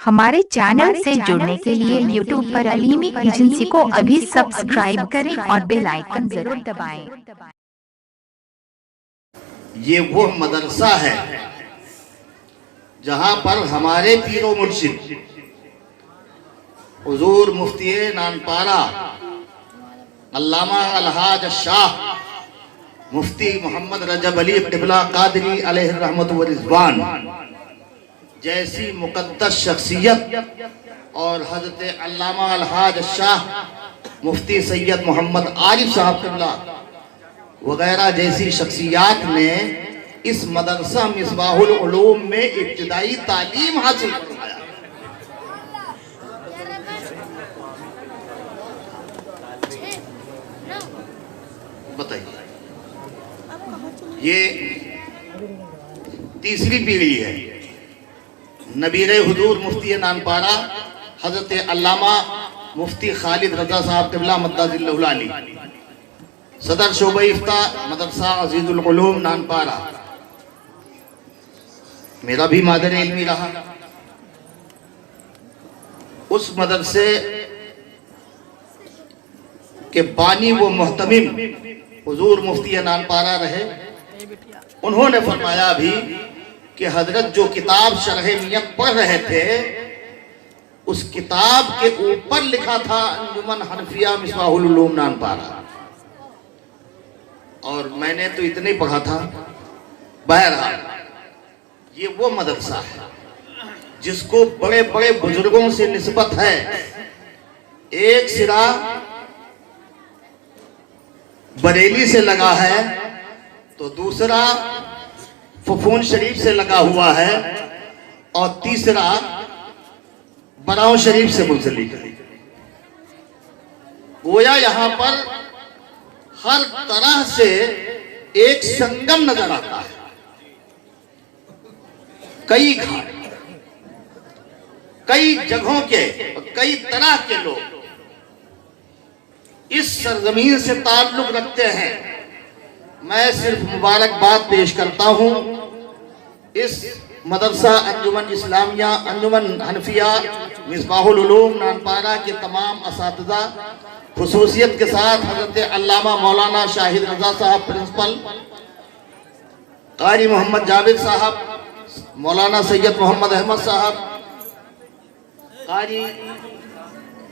हमारे चैनल से जुड़ने के लिए YouTube पर अलीमी एजेंसी को अभी सब्सक्राइब करें और बेल आइकन जरूर दबाएं। ये वो मदरसा है जहां पर हमारे पीरो मुर्शिद हुजूर मुफ्ती नानपारा अल्लामा अलहाज शाह मुफ्ती मोहम्मद रजब अली क़िबला क़ादरी अलैहि रहमत व रिज़वान जैसी मुक़द्दस शख्सियत और हज़रत अल्लामा अलहाज शाह मुफ्ती सैयद मोहम्मद आरिफ साहब क़िबला वगैरह जैसी शख्सियात ने इस मदरसा मिसबाहुल उलूम में इब्तिदाई तालीम हासिल करवाया। बताइए, ये तीसरी पीढ़ी है। नबीरे हुजूर मुफ्ती नानपारा हजरत अल्लामा मुफ्ती खालिद रजा साहब क़िबला मद्दाजिल्लहुल आली, सदर शोबा इफ्ता मदरसा अजीजुल उलूम नानपारा, मेरा भी मादर इल्मी रहा। उस मदरसे के बानी वो मोहतमिम हुजूर मुफ्ती नानपारा रहे। उन्होंने फरमाया भी कि हजरत जो किताब शरह नियत पढ़ रहे थे उस किताब के ऊपर लिखा था अंजुमन हनफिया मिसबाहुल उलूम नानपारा, और मैंने तो इतने पढ़ा था। बहरहाल ये वो मदरसा है जिसको बड़े बड़े बुजुर्गों से निस्बत है। एक सिरा बरेली से लगा है तो दूसरा फफून शरीफ से लगा हुआ है और तीसरा बराव शरीफ से मुंसलिक है। गोया यहां पर हर तरह से एक संगम नजर आता है। कई घाट, कई जगहों के और कई तरह के लोग इस सरजमीन से ताल्लुक रखते हैं। मैं सिर्फ मुबारकबाद पेश करता हूं इस मदरसा अंजुमन इस्लामिया अंजुमन हनफिया मिसबाहुल उलूम नानपारा के तमाम असातिज़ा, खुसूसियत के साथ हजरत अल्लामा मौलाना शाहिद रजा साहब प्रिंसिपल, कारी मोहम्मद जावेद साहब, मौलाना सैयद मोहम्मद अहमद साहब, कारी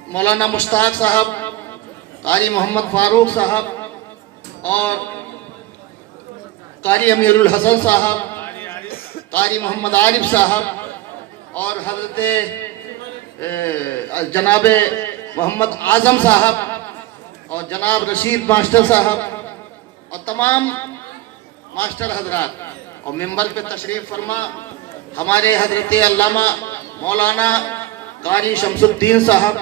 मौलाना मुश्ताक साहब, कारी मोहम्मद फारूक साहब और कारी अमीरुल हसन साहब, कारी मोहम्मद आरिफ साहब और हजरत जनाब मोहम्मद आजम साहब और जनाब रशीद मास्टर साहब और तमाम मास्टर हजरात, और मेंबर पे तशरीफ फरमा हमारे हजरत अल्लामा मौलाना कारी शमसुद्दीन साहब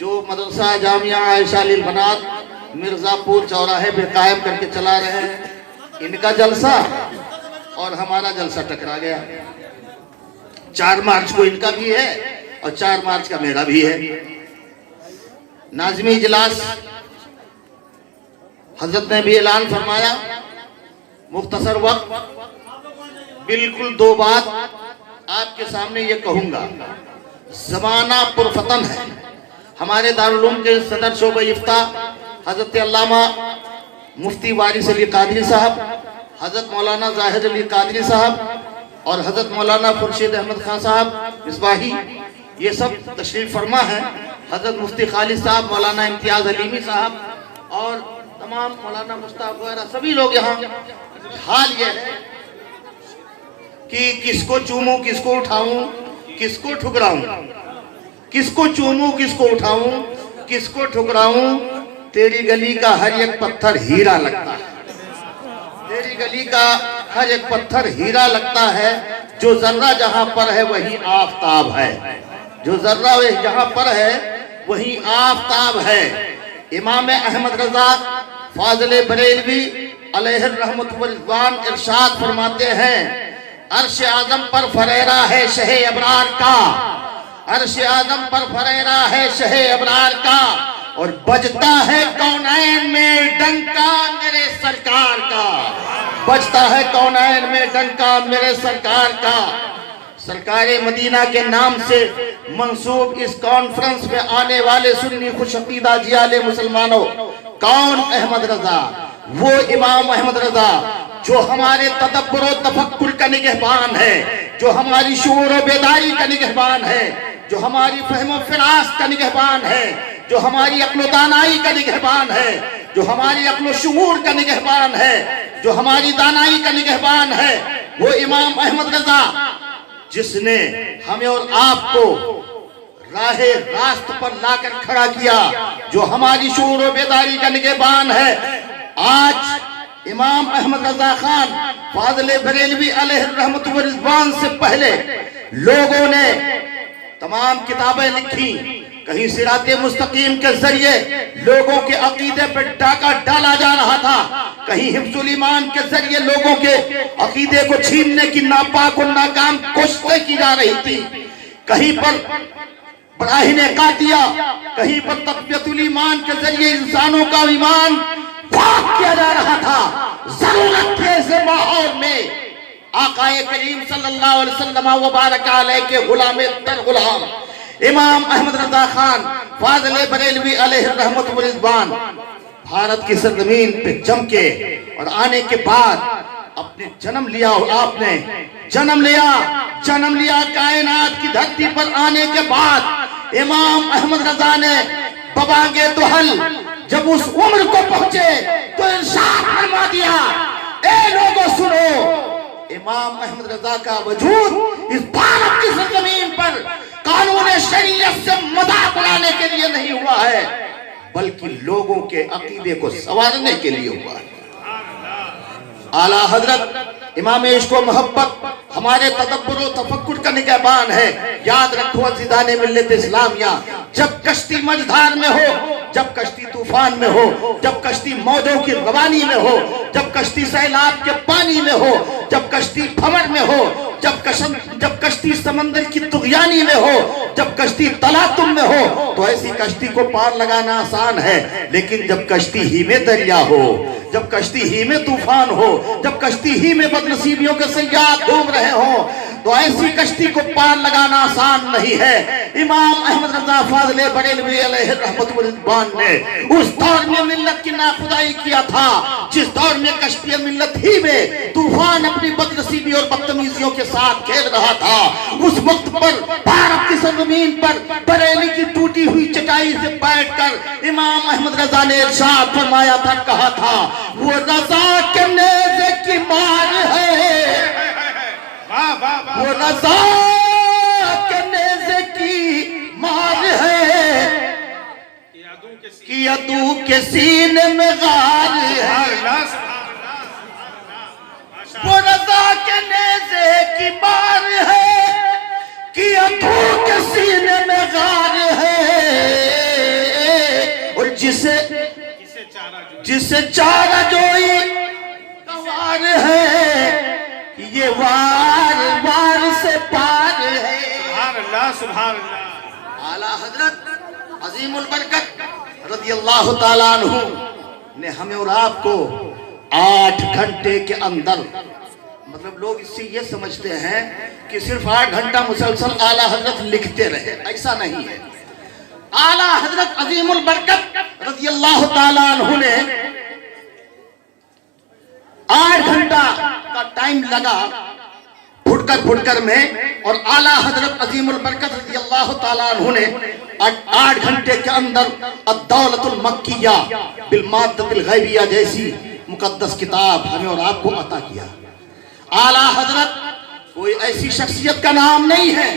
जो मदरसा जामिया आयशा लिल बनात मिर्जापुर चौराहे पे कायम करके चला रहे हैं। इनका जलसा और हमारा जलसा टकरा गया। 4 मार्च को इनका भी है और 4 मार्च का मेरा भी है। नाज़िमी इजलास हजरत ने भी ऐलान फरमाया, मुख्तसर वक्त, बिल्कुल 2 बात आपके सामने ये कहूंगा। ज़माना पुरफतन है। हमारे दारुल उलूम के सदर शोबा इफ्ता हजरत अल्लामा मुफ्ती वारिस अली कादरी साहब, हजरत मौलाना जाहिद अली कादरी साहब और हजरत मौलाना खुर्शीद अहमद खान साहब मिसबाही, ये सब तशरीफ फरमा है। हजरत मुफ्ती खालिद साहब, मौलाना इम्तियाज अलीमी साहब और तमाम मौलाना मुश्ताक वगैरह सभी लोग यहाँ। हाल ये है कि किसको चूमूं, किसको उठाऊं, किसको ठुकराऊं, किसको चूमूं, किसको उठाऊं, किसको ठुकराऊं। तेरी गली का हर एक पत्थर हीरा लगता है। तेरी गली का हर एक पत्थर हीरा लगता है। जो जर्रा जहां पर है वही आफताब है। जो जर्रा जहां पर है वही आफताब है। इमाम अहमद रजा फाजिल बरेलवी अलैहि रहमत व रिज़वान इरशाद फरमाते हैं, अर्श आज़म पर फरेरा है शहे अबरार का, अर्श आज़म पर फरेरा है शहे अबरार का, और बजता है कौनैन में डंका मेरे सरकार का, बजता है कौनैन में डंका मेरे सरकार का। सरकार मदीना के नाम से मंसूब इस कॉन्फ्रेंस में आने वाले सुन्नी खुशअकीदा जियाले मुसलमानों, कौन अहमद रजा? वो इमाम अहमद रजा जो हमारे तदब्बर और तफक्कुर का निगहबान है, जो हमारी शऊर और बेदारी का निगहबान है, जो हमारी फहम फिरास का निगहबान है, जो हमारी अक्ल दानाई का निगहबान है, जो हमारी अक्ल शऊर का निगहबान है, जो हमारी दानाई का निगहबान है, वो इमाम अहमद रजा जिसने हमें और आपको राहे रास्त पर लाकर खड़ा किया, जो हमारी शऊर और बेदारी का निगहबान है। आज इमाम अहमद रजा खान फाज़िल बरेलवी अलैहि रहमत व रिज़वान से पहले लोगों ने तमाम किताबें लिखी, कहीं सिराते मुस्तकीम के जरिए लोगों के अकीदे पर डाका डाला जा रहा था, कहीं हिफ्जुल ईमान के जरिए लोगों के अकीदे को छीनने की नापाक और नाकाम कोशिशें की जा रही थी, कहीं पर बराहीने कातिया, कहीं पर तक़वियतुल ईमान के जरिए इंसानों का ईमान पाक किया जा रहा था। जरूरत थे ऐसे माहौल में आकाए करीम सल्लल्लाहु अलैहि वसल्लम व बारक अलैहि के गुलाम तर गुलाम इमाम अहमद रजा खान फाज़िल बरेलवी अलैहि रहमत व रिज़वान भारत की सरजमीन पे जम के और आने के बाद अपने जन्म लिया। आपने जन्म लिया कायनात की धरती पर आने के बाद इमाम अहमद रजा ने बबांगे दुहल जब उस उम्र को पहुंचे तो इरशाद फरमा दिया, ए लोगों सुनो, इमाम अहमद रजा का वजूद इस भारत की सरजमीन पर कानून शरीयत से मजाक उड़ाने के लिए नहीं हुआ है, बल्कि लोगों के अकीदे को संवारने के लिए हुआ है। आला हजरत इमाम इश्क व मोहब्बत हमारे तदब्बर व तफक्कुर का निगहबान है। याद रखो अज़ीज़ाने मिल्लत इस्लामिया, जब कश्ती मझधार में हो, जब कश्ती तूफान में हो, जब कश्ती मौजों की रवानी में हो, जब कश्ती सैलाब के पानी में हो, जब कश्ती भंवर में हो, जब कश्ती समंदर की तुग़यानी में हो, जब कश्ती तलातुम में हो, तो ऐसी कश्ती को पार लगाना आसान है। लेकिन जब कश्ती ही में दरिया हो, जब कश्ती ही में तूफान हो, जब कश्ती ही में बदनसीबियों के सयाह घूम रहे हो, तो ऐसी कश्ती को पार लगाना आसान नहीं है। इमाम अहमद रजा फाज़िल बरेलवी अलैहि रहमत व रिज़वान ने उस दौर में मिल्लत की नाखुदाई किया था जिस दौर में कश्ती मिल्लत ही में तूफान अपनी बदनसीबी और बदतमीजियों के साथ खेल रहा था। उस वक्त पर भारत की सरजमीन पर बरेली की टूटी हुई चटाई से बैठकर इमाम अहमद रजा ने इरशाद फरमाया था, कहा था, वो रजा के नेज़े की मार है, वो रजा के नेज़े की मार है, कि अदू के सीने में गार है, वो रजा के नेज़े की मार है, कि अदू के सीने में गार है, और जिसे चारा जोई गवार है, ये वार वार से पार है। सुभान अल्लाह। आला हजरत अजीमुल बरकत रज़ियल्लाहु ताला अन्हु ने हमें और आपको 8 घंटे के अंदर, मतलब लोग इससे ये समझते हैं कि सिर्फ 8 घंटा मुसलसल आला हजरत लिखते रहे, ऐसा नहीं है। आला हजरत अजीमुल बरकत रज़ियल्लाहु ताला अन्हु ने 8 घंटा का टाइम लगा फुटकर में, और आला हजरत अजीमुल बरकत रज़ियल्लाहु ताला अन्हु ने 8 घंटे के अंदर अद-दौलतुल मक्किया बिल माद्दतिल गैबिया जैसी मुकद्दस किताब हमें और आपको अता किया। आला हजरत कोई ऐसी शख्सियत का नाम नहीं है,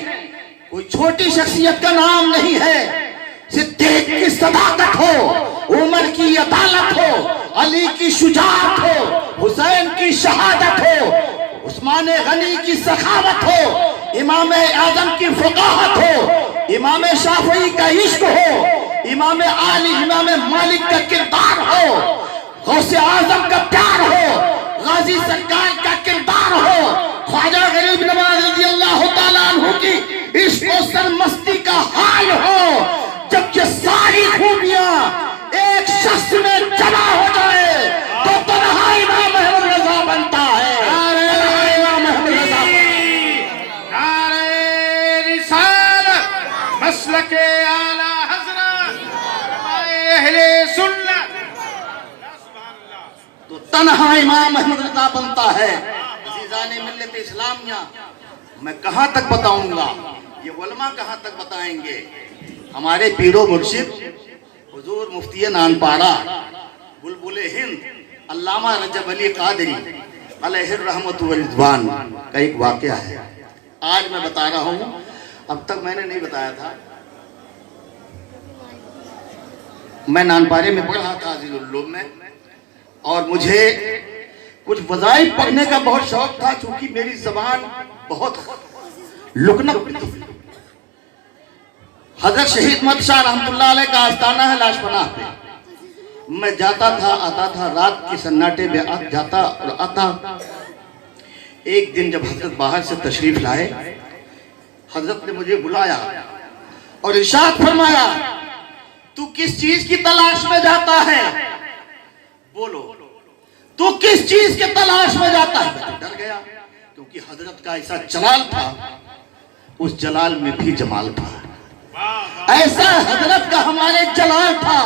कोई छोटी शख्सियत का नाम नहीं है। सिद्दीक की सदाकत हो, उमर की अदालत हो, अली की शुजाअत हो, हुसैन की शहादत हो, उस्मान गनी की सखावत हो, इमाम आजम की फकाहत हो, इमाम शाफई का इश्क हो, इमाम मालिक का किरदार हो, गौसे आजम का प्यार हो, गाजी सरकार का किरदार हो, ख्वाजा गरीब नवाज रज़ियल्लाहु ताला अन्हु की इश्क और सरमस्ती का हाल हो, जब ये सारी खूबियां एक शख्स में जमा हो जाए तो तन्हा इमाम अहमद रजा बनता है। इमाम अहमद रजा, नारे मसलके आला हज़रत अहले सुन्नत, तो तन्हा इमाम अहमद रज़ा बनता है। अज़ीज़ाने मिल्लत इस्लामिया, मैं कहां तक बताऊंगा, ये उलमा कहां तक बताएंगे। हमारे पीरो मुर्शिद हुजूर मुफ्ती नानपाड़ा बुलबुले हिंद अल्लामा रजब अली कादरी अलैहिर रहमत व रिज़वान का एक वाक़या है, आज मैं बता रहा हूँ। अब तक मैंने नहीं बताया था। मैं नानपाड़े में पढ़ रहा था अज़ीज़ुल उलूम में, और मुझे कुछ वज़ाइफ पढ़ने का बहुत शौक था, चूंकि मेरी ज़बान बहुत लुकनक थी। हज़रत शहीद मत शाह रहमतुल्लाह अलैह का आस्थाना है लाशपनाह पे। मैं जाता था आता था, रात के सन्नाटे में जाता और आता। एक दिन जब हजरत बाहर से तशरीफ लाए, हजरत ने मुझे बुलाया और इरशाद फरमाया, तू किस चीज की तलाश में जाता है? बोलो, तू किस चीज के तलाश में जाता है? मैं डर गया, क्योंकि हजरत का ऐसा जलाल था, उस जलाल में भी जमाल था। ऐसा हजरत का हमारे जलाल था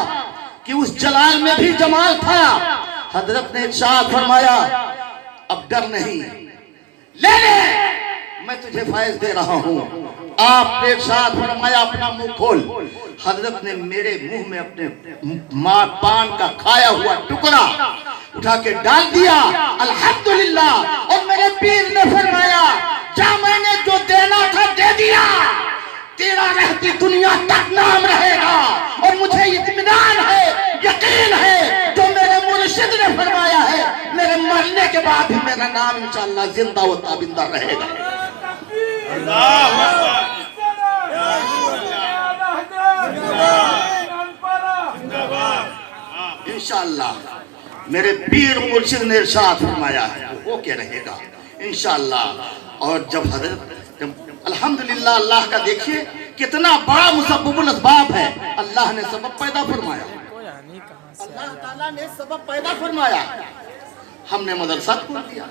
कि उस जलाल में भी जमाल था। हजरत ने इरशाद फरमाया, अब डर नहीं, ले ले, मैं तुझे फैज दे रहा हूं। आपने इरशाद फरमाया, अपना मुंह खोल। हजरत ने मेरे मुंह में अपने पान का खाया हुआ टुकड़ा उठा के डाल दिया। अल्हम्दुलिल्लाह। और मेरे पीर ने फरमाया, जा, मैंने जो देना था दे दिया, तेरा रहती दुनिया तक नाम रहेगा। और मुझे इत्मीनान है, यकीन है, जो मेरे मुर्शिद ने फरमाया है, मेरे मरने के बाद भी मेरा नाम इंशाअल्लाह जिंदा व ताबिंदा रहेगा। इंशाअल्लाह मेरे पीर मुर्शिद ने इरशाद फरमाया है, वो क्या रहेगा इंशाअल्लाह। और जब हजरत अल्हम्दुलिल्लाह, अल्लाह का देखिए कितना बड़ा मुसब्बिबुल असबाब है। अल्लाह ने सबब पैदा फरमाया, अल्लाह ताला ने सबब पैदा फरमाया। हमने मदरसा खोल दिया,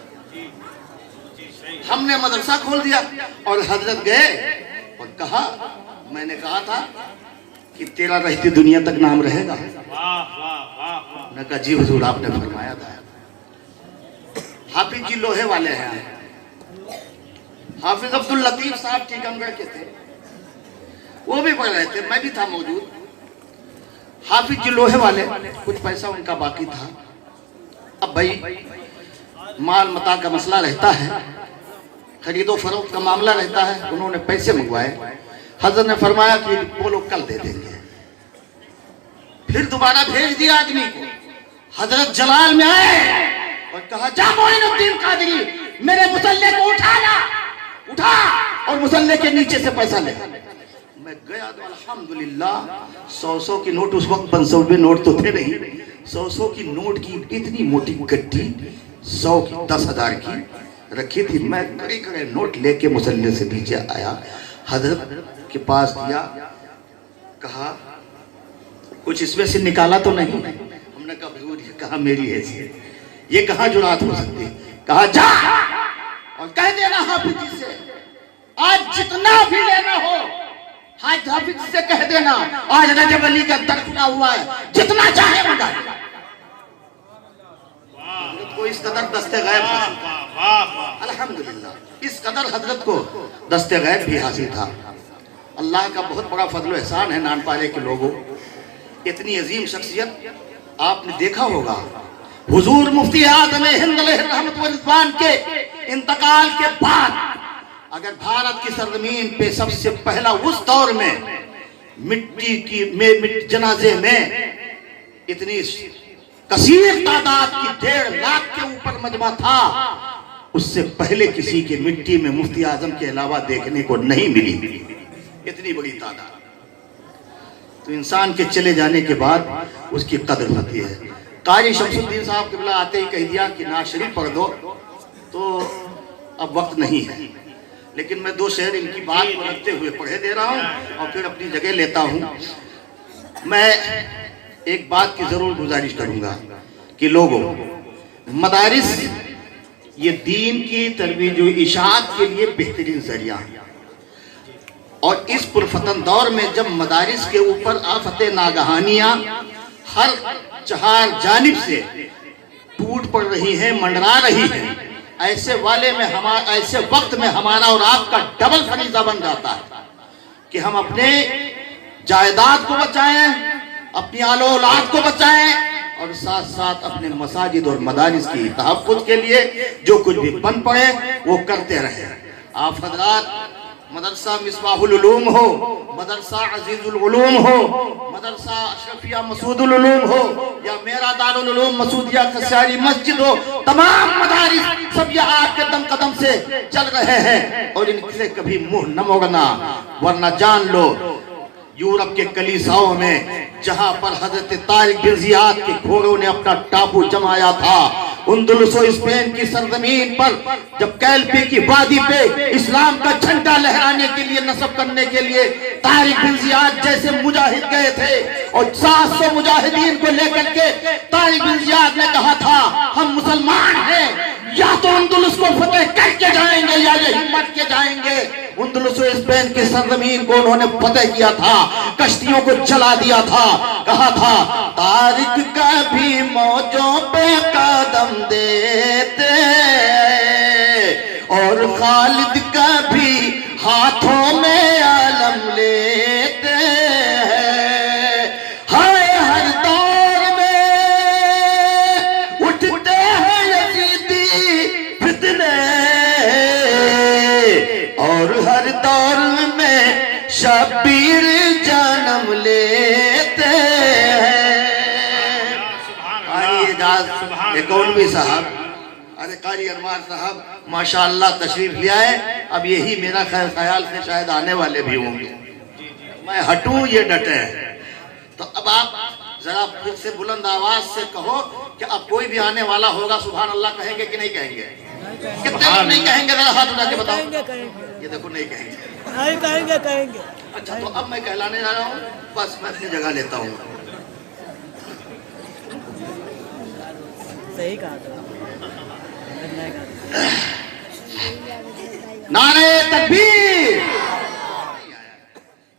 हमने मदरसा खोल दिया। और हजरत गए और कहा, मैंने कहा था कि तेरा रहती दुनिया तक नाम रहेगा। मैंने कहा, जी हुजूर, आपने फरमाया था। हाफिज जी लोहे वाले हैं, हाफिज अब्दुल लतीफ साहब टीकमगढ़ के थे, वो भी पढ़ रहे थे, मैं भी था मौजूद। हाफिज जी लोहे वाले, कुछ पैसा उनका बाकी था। अब भाई माल मता का मसला रहता है, खरीदो फरोख्त का मामला रहता है। उन्होंने पैसे मंगवाए, हजरत ने फरमाया कि बोलो कल दे देंगे। फिर दोबारा भेज दिया आदमी को। हजरत जलाल में आए और कहा, जा मोइनुद्दीन कादरी, मेरे मुसल्ले को उठाना, उठा और मुसल्ले के नीचे से पैसा ले। मैं गया तो अल्हम्दुलिल्लाह 100 की नोट, उस वक्त 500 नोट तो थे नहीं, 100 की नोट की इतनी मोटी गड्डी 100 की 10,000 की रखी थी। मैं कड़े कड़े नोट लेके मुसल्ले से नीचे आया, हजरत के पास दिया, कहा, कुछ इसमें से निकाला तो नहीं? हमने कहा, हुजूर, ये कहा मेरी हैसियत, ये कहा जुरात हो सकती है। कहा, जा और कह देना हाफिज जी से, आज जितना भी लेना हो, आज हाफिज से कह देना, आज रजब अली का दर खुला हुआ है, जितना चाहे मंगा। को इस कदर दस्ते गैब हासिल था, अल्हम्दुलिल्लाह, इस कदर हजरत को दस्ते गैब भी हासिल था। अल्लाह का बहुत बड़ा फजल एहसान है नानपाड़े के लोगों। इतनी अजीम शख्सियत आपने देखा होगा। हुजूर मुफ्ती आज़म हिंद रहमत व रिज़वान के इंतकाल के बाद अगर भारत की सरजमीन पे सबसे पहला उस दौर में मिट्टी की जनाजे में इतनी कसीर तादाद की 1.5 लाख के ऊपर मजमा था, उससे पहले किसी के मिट्टी में मुफ्ती आजम के अलावा देखने को नहीं मिली इतनी बड़ी तादाद। तो इंसान के चले जाने के बाद उसकी कदर होती है। कारी शमसुद्दीन साहब के बिला आते ही कह दिया कि नाज शरीफ पढ़ दो, तो अब वक्त नहीं है, लेकिन मैं 2 शेर इनकी बात रखते हुए पढ़े दे रहा हूँ और फिर अपनी जगह लेता हूँ। मैं एक बात की जरूर गुजारिश करूंगा कि लोगों, मदारिस ये दीन की तरबीज व इशाअत के लिए बेहतरीन जरिया है और इस पुरफतन दौर में जब मदारिस के ऊपर आफते नागहानियां हर चार जानिब से टूट पड़ रही हैं, मंडरा रही हैं, ऐसे वक्त में हमारा और आपका डबल फरीजा बन जाता है कि हम अपने जायदाद को बचाएं, अपनी आलो औलाद को बचाएं और साथ साथ अपने मसाजिद और मदारिस की तहफ़्फ़ुज़ के लिए जो कुछ भी बन पड़े वो करते रहे। आप हज़रात मदरसा मिसबाहुल उलूम हो, मदरसा अजीजुल उलूम हो, मदरसा अशरफिया मसूदुल उलूम हो या मेरा दारुल उलूम मसूदिया कस्यारी मस्जिद हो, तमाम मदारिस सब ये आपके दम कदम से चल रहे हैं और इनसे कभी मुंह न मोड़ना, वरना जान लो यूरोप के कलीसाओं में जहां पर हजरत तारिक बिन ज़ियाद के घोड़ों ने अपना टापू जमाया था, अंदलुस और स्पेन की सरजमीन पर जब कैल्पी की वादी पे इस्लाम का झंडा लहराने के लिए, नस्ब करने के लिए तारिक बिन ज़ियाद जैसे मुजाहिद गए थे और 700 मुजाहिदीन को लेकर के तारिक बिन ज़ियाद ने कहा था हम मुसलमान हैं, या तो अंदलुस को फतेह करके जाएंगे या यही मर के जाएंगे। अंदलुस और स्पेन की सरजमीन को उन्होंने फतेह किया था, कश्तियों को जला दिया था, कहा था तारिक का भी मौजों पे कदम देते और खालिद का भी हाथों में आलम लेते हैं। हाय हर दौर में उठते हैं यजीदी फितने और हर दौर में शबीर जन्म लेते हैं। कौनवी साहब, अरे कारी अनवार साहब माशाअल्लाह तशरीफ ले आए। अब यही मेरा ख्याल से शायद आने वाले भी होंगे, मैं हटूं ये डटे हैं। तो अब आप जरा फिर से बुलंद आवाज से कहो कि अब कोई भी आने वाला होगा सुभान अल्लाह कहेंगे कि नहीं कहेंगे? कितने लोग नहीं कहेंगे? जरा हाथ उठा के बताओ। ये देखो नहीं कहेंगे। कहेंगे। अच्छा तो अब मैं कहलाने जा रहा हूँ, बस मैं अपनी जगह लेता हूँ। सही कहा था। नारे तकबीर,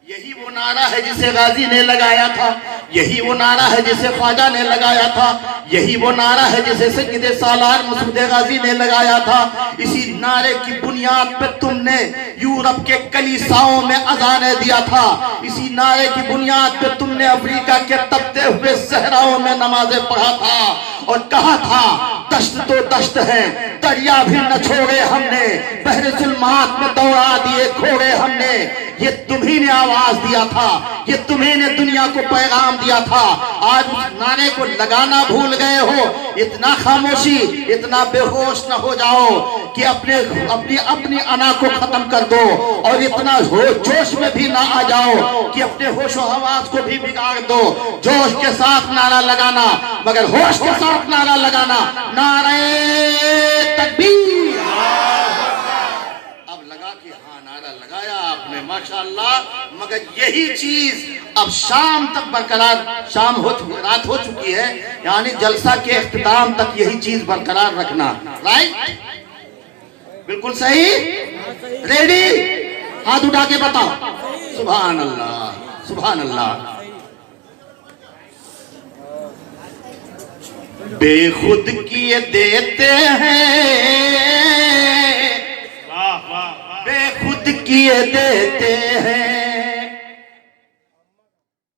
यही वो नारा है जिसे गाजी ने लगाया था, यही वो नारा है जिसे ख्वाजा ने लगाया था, यही वो नारा है जिसे सैयद सालार मसूद गाजी ने लगाया था। इसी नारे की बुनियाद पे तुमने यूरोप के कलीसाओं में अजाने दिया था, इसी नारे की बुनियाद पे तुमने अफ्रीका के तपते हुए सहराओं में नमाजें पढ़ा था और कहा था दश्त तो दश्त है, दरिया भी न छोड़े हमने, बहरे जुल्मात में दौड़ा दिए घोड़े हमने। ये तुम्ही ने आवाज दिया था, ये तुम्ही ने दुनिया को पैगाम दिया था। आज उस नारे को लगाना भूल गए हो। इतना खामोशी, इतना बेहोश न हो जाओ कि अपनी अना को खत्म कर दो और इतना जोश में भी ना आ जाओ कि अपने होशो हवास को भी बिगाड़ दो। जोश के साथ नारा लगाना मगर होश के साथ नारा लगाना। नारे तकबीर। अब लगा कि हाँ नारा लगाया आपने माशाअल्लाह, मगर यही चीज अब शाम तक बरकरार, रात हो चुकी है, यानी जलसा के इख्तिताम तक यही चीज बरकरार रखना। राइट, बिल्कुल सही, रेडी? हाथ उठा के बताओ सुभान अल्लाह, सुभान अल्लाह। बेखुद किए देते हैं, बेखुद किए देते हैं,